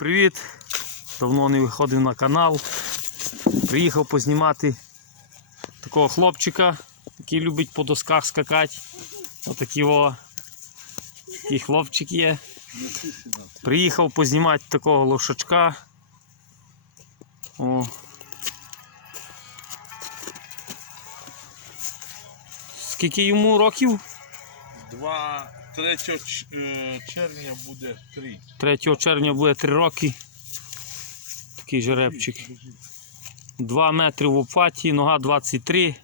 привіт! Давно не виходив на канал. Приїхав познімати такого хлопчика, який любить по досках скакати. Отакий о. Такий хлопчик є. Приїхав познімати такого лошачка. О. Скільки йому років? Два, 3 е, червня буде три. 3 червня буде 3 роки. Такий жеребчик. 2 метри в обхваті, нога 23,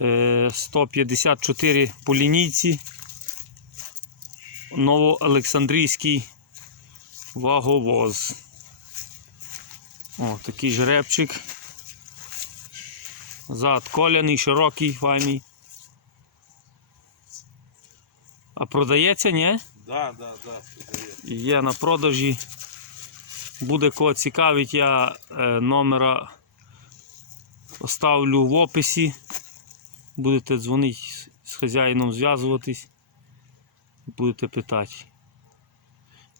е, 154 по лінійці. Новоолександрійський ваговоз. О, такий жеребчик. Зад коляний, широкий, файний. А продається, ні? Да, да, да, продається. є на продажі. Буде кого цікавить, я е, номера оставлю в описі. Будете дзвонити з хазяїном зв'язуватись. Будете питати.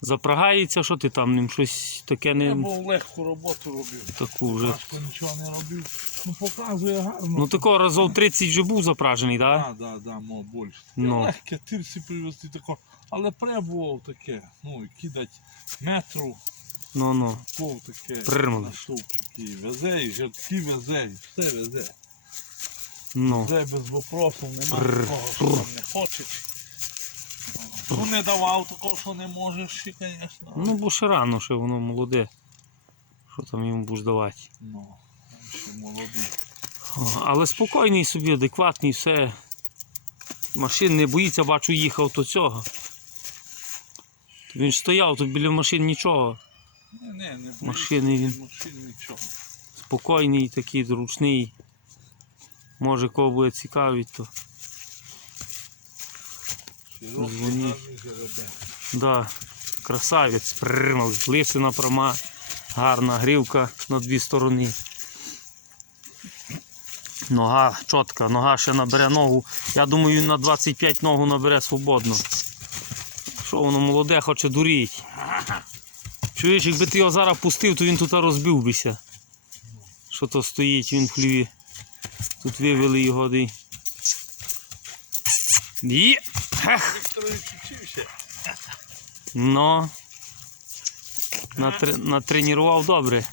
Запрагається, що ти там ним щось таке не. Я був легку роботу робив. таку вже. Важко нічого не робив. Ну показує гарно. Ну такого разов 30 вже був запражений, так? да, да, да, мов більше. Ну. Легке тирці привезти тако. Але пребував таке. Ну, кидать метру, Ну ну. ков таке. Прирмали. На стовпчики. Везе, і жертки везе, і все везе. ну. Везе без вопросів, нема такого, що там не хочеш. Ну не давав такого, що не можеш ще, звісно. Ну, бо ще рано, ще воно молоде. Що там йому будеш давати? Ну, ще молодий. О, Але спокійний собі, адекватний, все. Машин не боїться, бачу, їхав до цього. Він ж стояв тут біля машин нічого. Не, не, не боїться Машини він. Машин нічого. Спокійний, такий зручний. Може кого буде цікавить, то Широкий, Дзвоніть. гарний жеребець. Да, красавець, пррррмал, лисина пряма, гарна грівка на дві сторони. Нога чітка, нога ще набере ногу. Я думаю, він на 25 ногу набере свободно. Що воно молоде, хоче дуріть. Чуєш, якби ти його зараз пустив, то він тут розбив бися. Що то стоїть, він в хліві. Тут вивели його. Є! Ех! Вікторович вчився. Ну. Натр... Натренував добре.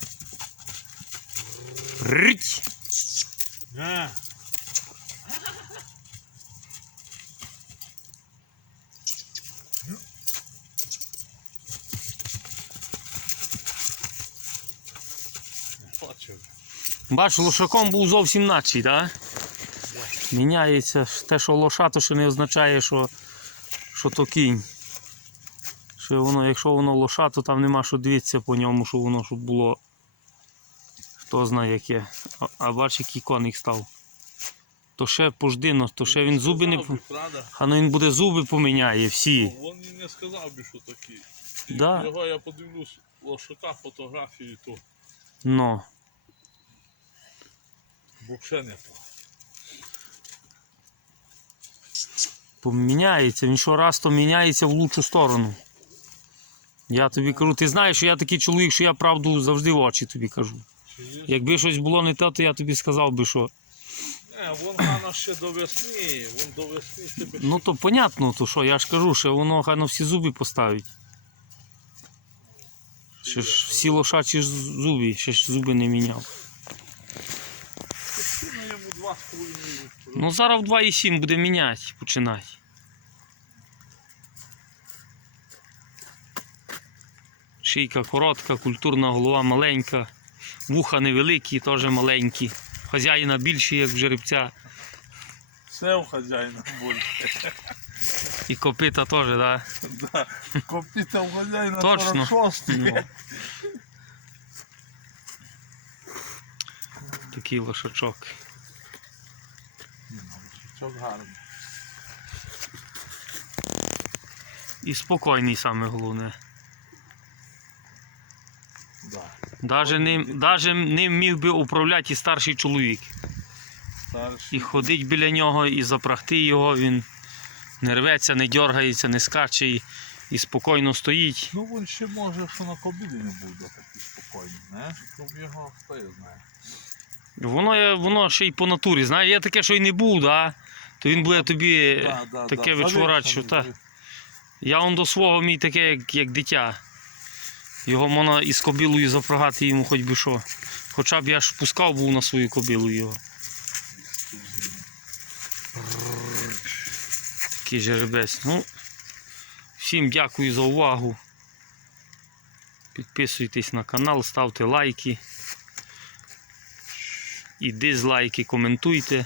Рить! А. Бач, лошаком був зовсім начий, так? Міняється. Те, що лоша, то ще не означає, що, що то кінь. Що воно, якщо воно лоша, то там нема що дивитися по ньому, що воно щоб було. Хто знає яке. А, а бач, який коник став. То ще пождино, то ще він зуби не. А ну він буде зуби поміняє всі. Ну, Він не сказав би, що такий. Да. Його я подивлюсь лошака фотографію, то Ну. взагалі не то. Поміняється, він щораз то міняється в лучшу сторону. Я тобі кажу, ти знаєш, що я такий чоловік, що я правду завжди в очі тобі кажу. Якби щось було не те, то я тобі сказав би, що. Не, вон рано ще до весни, вон до весни тебе Ну то понятно, то що, я ж кажу, що воно хай всі зуби поставить. Ще ж всі лошачі зуби, ще ж зуби не міняв. ще на йому два з половиною. Ну зараз в 2,7 буде міняти, починати. Шийка коротка, культурна голова маленька, вуха невеликі, теж маленькі. Хазяїна більші, як в жеребця, Все у хазяїна більше. і копита теж, так? Да. Копіта у хазяїна Точно. 46 Ну. Такий лошачок. Гарний. І спокійний саме головне. Да. Даже ним, даже ним міг би управляти і старший чоловік. Старший. І ходить біля нього, і запрагти його, він не рветься, не дергається, не скаче. І і спокійно стоїть. Ну він ще може, що на кобілі не буде такий спокійний, знаєш, щоб його хто знає. Воно, воно ще й по натурі. Знаєш, є таке, що й не був, да? То він буде тобі Да, да, таке да. відчворать, та. Я он до свого мій таке, як, як дитя. Його можна із кобілою запрягати йому хоч би що. Хоча б я ж пускав був на свою кобілу його. Такий жеребець. Ну, всім дякую за увагу. Підписуйтесь на канал, ставте лайки. І дизлайки, коментуйте.